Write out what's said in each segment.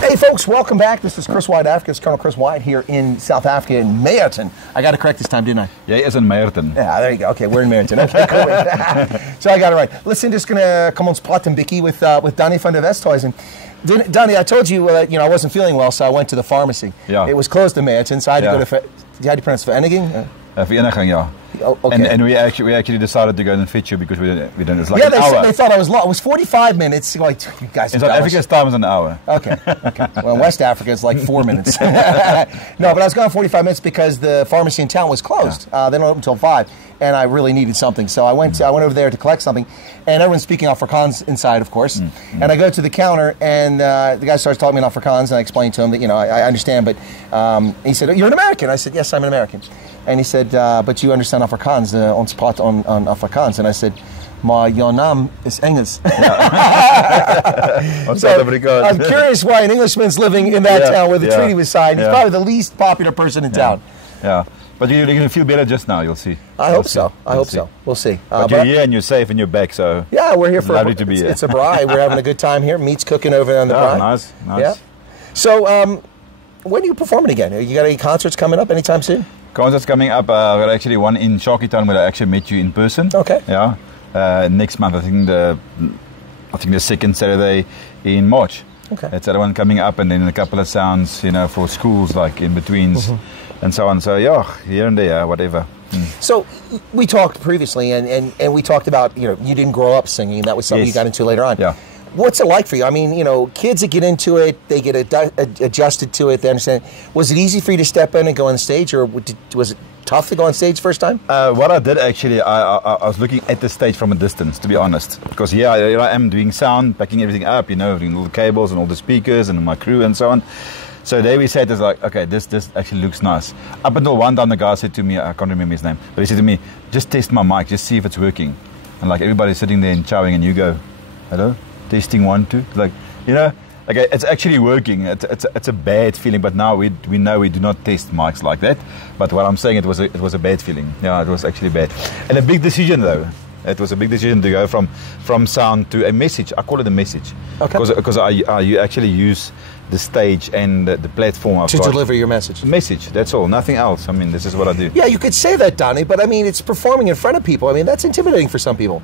Hey folks, welcome back. This is Chris Wyatt Africa. It's Colonel Chris Wyatt here in South Africa in Meyerton. I got it correct this time, didn't I? Yeah, it's in Meyerton. Yeah, there you go. Okay, we're in Meyerton. Okay, cool. So I got it right. Listen, just gonna come on spot and Bicky with Danie Van Der Westhuizen. Danie, I told you I wasn't feeling well, so I went to the pharmacy. Yeah. It was closed in Meyerton, so I had to go to. How do you pronounce Vereniging? Vereniging, yeah. Oh, okay. And we actually decided to go and fetch you because we didn't. It's like yeah, an hour. They thought I was long. It was 45 minutes. Like, you guys. In South Africa's time is an hour. Okay. Well, in West Africa, it's like 4 minutes. No, but I was gone 45 minutes because the pharmacy in town was closed. They don't open until 5, and I really needed something. So I went over there to collect something, and everyone's speaking Afrikaans inside, of course. And I go to the counter, and the guy starts talking in Afrikaans, and I explained to him that I understand, but he said, "You're an American." I said, "Yes, I'm an American." And he said, "But you understand Afrikaans on spot on Afrikaans." And I said, "Maar your naam is Engels." So I'm curious why an Englishman's living in that town where the treaty was signed. He's probably the least popular person in town. Yeah. But you're going to feel better just now, you'll see. I hope so. I hope so. We'll see. But you're here and you're safe and you're back, so... Yeah, we're here for... Lovely to be here. It's a braai. We're having a good time here. Meat's cooking over on the braai. Nice. Yeah. So, when are you performing again? You got any concerts coming up anytime soon? Concerts coming up. We've got actually one in Town where I actually met you in person. Okay. Yeah. Next month, I think the second Saturday in March. Okay. That's the other one coming up, and then a couple of sounds, for schools, like in betweens, and so on. So yeah, here and there, whatever. So we talked previously, and we talked about you didn't grow up singing. That was something you got into later on. Yeah. What's it like for you? I mean, kids that get into it, they get adjusted to it. They understand. Was it easy for you to step in and go on stage, or was it tough to go on stage first time? What I did actually, I was looking at the stage from a distance, to be honest. Because here I am doing sound, packing everything up, doing all the cables and all the speakers and my crew and so on. So there we said, it's like, okay, this actually looks nice. Up until one time the guy said to me, I can't remember his name, but he said to me, just test my mic, just see if it's working. And like everybody's sitting there and chowing and you go, hello? Testing 1, 2, like, okay, it's actually working. It's a bad feeling, but now we know we do not test mics like that. But what I'm saying, it was a bad feeling. Yeah, it was actually bad, and a big decision though. It was a big decision to go from sound to a message. I call it a message, because I actually use the stage and the platform to deliver your message. Message. That's all. Nothing else. I mean, this is what I do. Yeah, you could say that, Danie, but I mean, it's performing in front of people. I mean, that's intimidating for some people.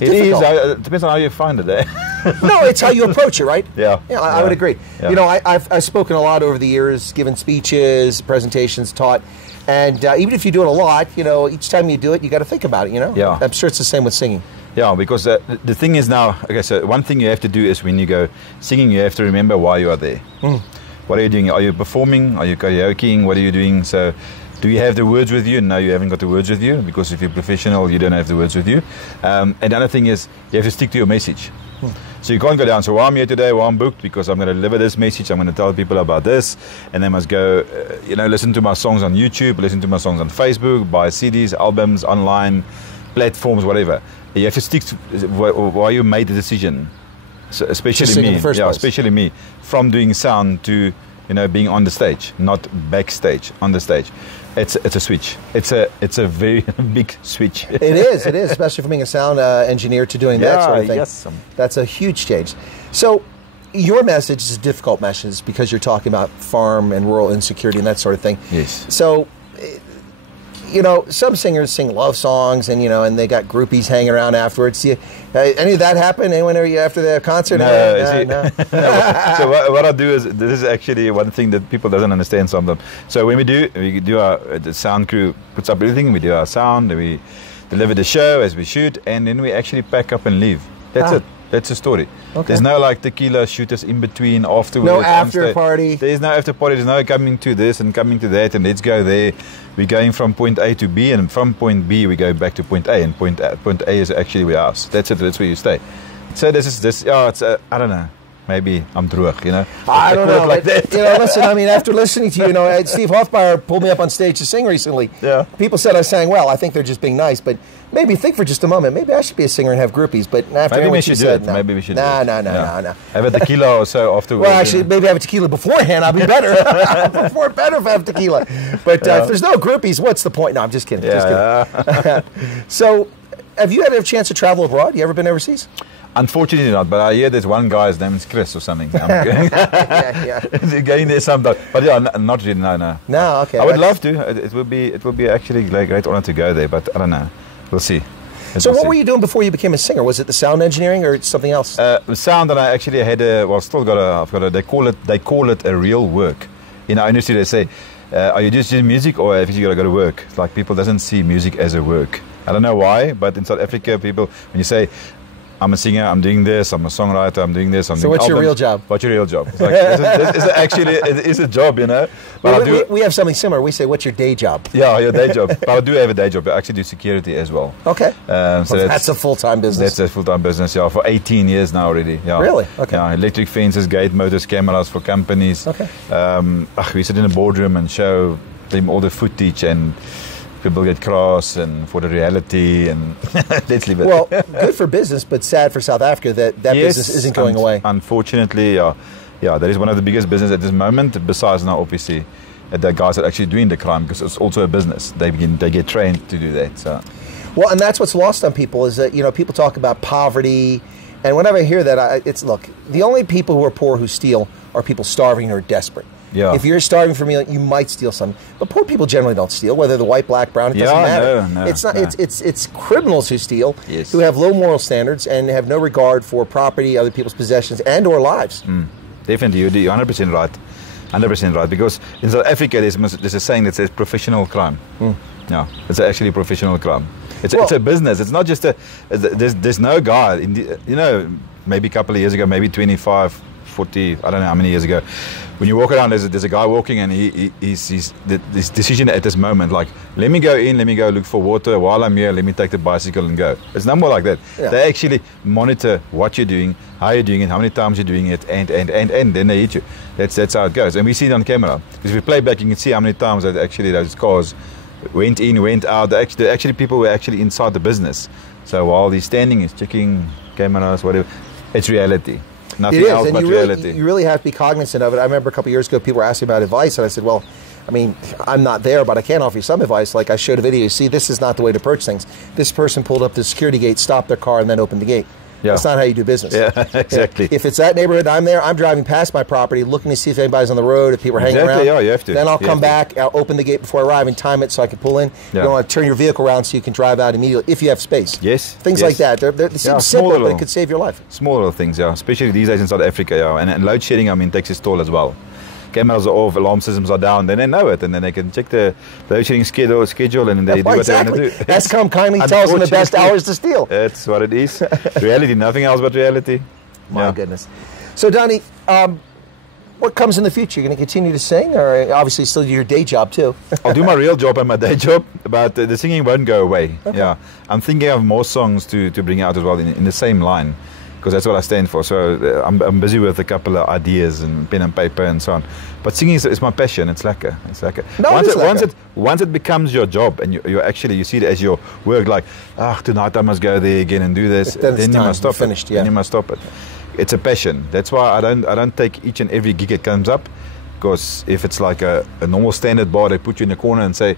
It is. It depends on how you find it. No, it's how you approach it, right? Yeah. I would agree. Yeah. I've spoken a lot over the years, given speeches, presentations, taught, and even if you do it a lot, each time you do it, you got to think about it. Yeah. I'm sure it's the same with singing. Yeah, because the thing is now, okay, so one thing you have to do is when you go singing, you have to remember why you are there. What are you doing? Are you performing? Are you karaokeing? What are you doing? So, do you have the words with you? No, you haven't got the words with you, because if you're professional, you don't have the words with you. And the other thing is, you have to stick to your message. So you can't go down, so why I'm here today, why I'm booked, because I'm going to deliver this message, I'm going to tell people about this, and they must go, listen to my songs on YouTube, listen to my songs on Facebook, buy CDs, albums, online, platforms, whatever. You have to stick to why you made the decision. So especially me, especially me, from doing sound to being on the stage, not backstage, on the stage. It's a switch. It's a very big switch. It is, especially from being a sound engineer to doing that sort of thing. Yes. That's a huge change. So your message is a difficult message because you're talking about farm and rural insecurity and that sort of thing. Yes. So, some singers sing love songs and, and they got groupies hanging around afterwards. Any of that happen? Anyone after the concert? No. No. So what I do is, this is actually one thing that people doesn't understand sometimes. So when we do the sound crew puts up everything, we do our sound, we deliver the show as we shoot, and then we actually pack up and leave. That's it. That's the story. Okay. There's no tequila shooters in between afterwards. No after party. There's no after party. There's no coming to this and coming to that and let's go there. We're going from point A to B, and from point B we go back to point A, and point A is actually where us. That's it. That's where you stay. So it's I don't know. Maybe I'm droog, I don't know. Like listen, I mean, after listening to you, Steve Hofbauer pulled me up on stage to sing recently. Yeah. People said I sang well. I think they're just being nice, but maybe think for just a moment. Maybe I should be a singer and have groupies. But after maybe we should do it. No. Maybe we should. No. Have a tequila or so afterwards. Well, actually, maybe have a tequila beforehand. I'll be better. Better if I have tequila. But if there's no groupies, what's the point? No, I'm just kidding. Yeah. So, have you had a chance to travel abroad? You ever been overseas? Unfortunately not, but I hear there's one guy, his name is Chris or something. I'm going there sometime. But yeah, not really, no. No, okay. I would love to. It would be actually like a great honor to go there, but I don't know. We'll see. So what were you doing before you became a singer? Was it the sound engineering or something else? Sound, and I actually had they call it a real work. In our industry, they say, are you just doing music or have you got to go to work? It's like people doesn't see music as a work. I don't know why, but in South Africa, people, when you say, I'm a singer, I'm doing this, I'm a songwriter, I'm doing this, I'm doing what's albums. your real job? What's your real job? It's like, it is a job, you know. But we have something similar. We say, what's your day job? Yeah, your day job. But I do have a day job. I actually do security as well. Okay. So that's a full-time business. That's a full-time business, yeah, for 18 years now already. Yeah. Really? Okay. Yeah, electric fences, gate motors, cameras for companies. Okay. We sit in a boardroom and show them all the footage, and people get cross and for the reality, and let's leave it. Well, good for business, but sad for South Africa that yes, business isn't going away. Unfortunately, yeah, that is one of the biggest business at this moment, besides now obviously the guys that are actually doing the crime, because it's also a business. They get trained to do that. So. Well, and that's what's lost on people is that, people talk about poverty, and whenever I hear that, look, the only people who are poor who steal are people starving or desperate. Yeah. If you're starving for a meal, you might steal something. But poor people generally don't steal, whether they're white, black, brown, it doesn't matter. No, it's not. No. It's criminals who steal, yes. who have low moral standards and have no regard for property, other people's possessions, and or lives. Definitely, you're 100% right. 100% right. Because in South Africa, there's a saying that says professional crime. No, it's actually professional crime. It's a business. It's not just there's no guy, maybe a couple of years ago, maybe 25, 40, I don't know how many years ago, when you walk around, there's a guy walking, and he's this decision at this moment, like, let me go look for water while I'm here, let me take the bicycle and go. It's not more like that. Yeah. They actually monitor what you're doing, how you're doing it, how many times you're doing it, and then they hit you. That's how it goes. And we see it on camera. Because if we play back, you can see how many times that actually those cars went in, went out. Actually people were actually inside the business. So while he's standing, he's checking cameras, whatever. It's reality. Nothing else but reality. You really have to be cognizant of it. I remember a couple of years ago, people were asking about advice, and I said, well, I mean, I'm not there, but I can offer you some advice. Like I showed a video, see, this is not the way to approach things. This person pulled up the security gate, stopped their car, and then opened the gate. Yeah. That's not how you do business. Yeah, exactly. If it's that neighborhood, I'm there, I'm driving past my property, looking to see if anybody's on the road, if people are hanging around. Yeah, you have to. Then I'll come back, I'll open the gate before I arrive and time it so I can pull in. Yeah. You want to turn your vehicle around so you can drive out immediately if you have space. Yes. Things like that. They seem simple, but it could save your life. Small little things, yeah. Especially these days in South Africa, yeah. And load shedding, takes its toll as well. Cameras are off, alarm systems are down, then they know it, and then they can check the load shedding schedule, and they do what they want to do. Eskom kindly tells them the best hours to steal. That's what it is. Reality, nothing else but reality. My goodness. So, Danie, what comes in the future? You're going to continue to sing, or obviously still do your day job too? I'll do my real job and my day job, but the singing won't go away. Okay. Yeah, I'm thinking of more songs to bring out as well in the same line. Because that's what I stand for. So I'm busy with a couple of ideas and pen and paper and so on. But singing is my passion. It's lekker. It's lekker. No, once it becomes your job and you see it as your work, like, tonight I must go there again and do this. Then you must stop it. Then you must stop it. It's a passion. That's why I don't take each and every gig that comes up. Because if it's like a normal standard bar, they put you in the corner and say,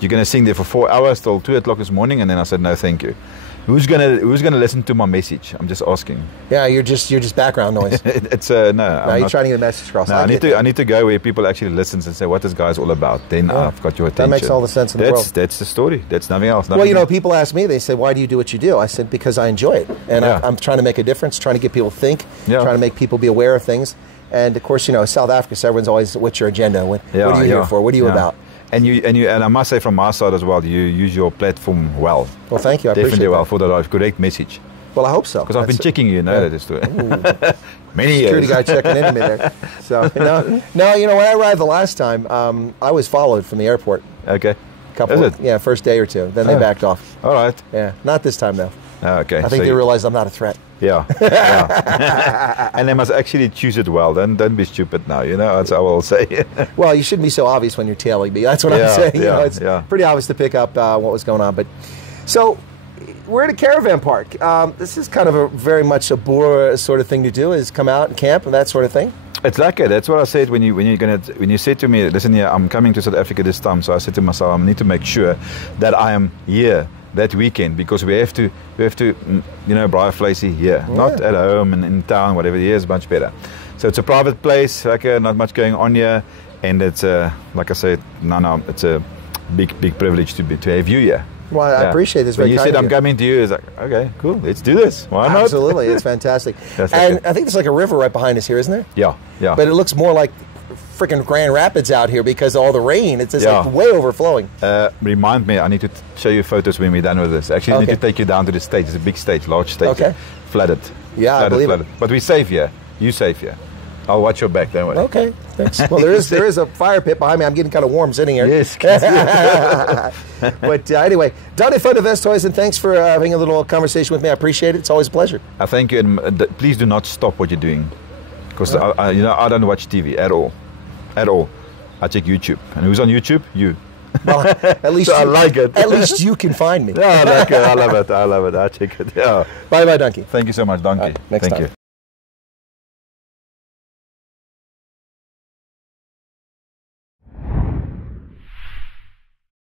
you're going to sing there for 4 hours till 2 o'clock this morning, and then I said, no, thank you. Who's gonna listen to my message? I'm just asking. Yeah, you're just background noise. It's no. No, you're trying to get a message across. No, I need to go where people actually listen and say what this guy's all about. Then I've got your attention. That makes all the sense in the world. That's the story. That's nothing else. Well, people ask me. They say, "Why do you do what you do?" I said, "Because I enjoy it, and I'm trying to make a difference, trying to get people to think, trying to make people be aware of things." And of course, South Africa, so everyone's always, "What's your agenda? What are you here for? What are you about?" And I must say from my side as well, you use your platform well. Well, thank you. I definitely appreciate well for the correct message. Well, I hope so. Because I've been checking you, that is true. Many years. Security guy checking into me there. So when I arrived the last time, I was followed from the airport. Okay. First day or two. Then they backed off. All right. Yeah, not this time though. Okay. I think they realized I'm not a threat. Yeah. And they must actually choose it well. Then don't be stupid now, that's how I will say. Well, you shouldn't be so obvious when you're tailing me. That's what I'm saying. It's pretty obvious to pick up what was going on. But so we're at a caravan park. This is kind of a very much a Boer sort of thing to do, is come out and camp and that sort of thing. It's like it. That's what I said when you said to me, listen here, I'm coming to South Africa this time. So I said to myself, I need to make sure that I am here that weekend, because we have to braai vleisie here, not at home and in town, whatever. Here is much better. So it's a private place, not much going on here, and it's like I said, it's a big privilege to have you here. Well, I appreciate this. When very you kind said of I'm coming to you, it's like, okay, cool, let's do this. Why not? Absolutely, it's fantastic. And I think there's like a river right behind us here, isn't there? Yeah. But it looks more like freaking Grand Rapids out here because of all the rain. It's just like way overflowing. Remind me, I need to show you photos when we're done with this. Actually, I need to take you down to the stage. It's a big stage, large stage. Okay. Flooded. Yeah, I believe it. But we're safe here. You safe here. I'll watch your back, don't worry. Okay, thanks. Well, there is a fire pit behind me. I'm getting kind of warm sitting here. Yes. But anyway, Danie Van Der Westhuizen, thanks for having a little conversation with me. I appreciate it. It's always a pleasure. I thank you, and please do not stop what you're doing, because I don't watch TV at all. At all. I check YouTube. And who's on YouTube? You. Well, at least so I like it. At least you can find me. Yeah, I like it. I love it. I check it. Yeah. Bye, Donkey. Thank you so much, Donkey. Next Thank time. you.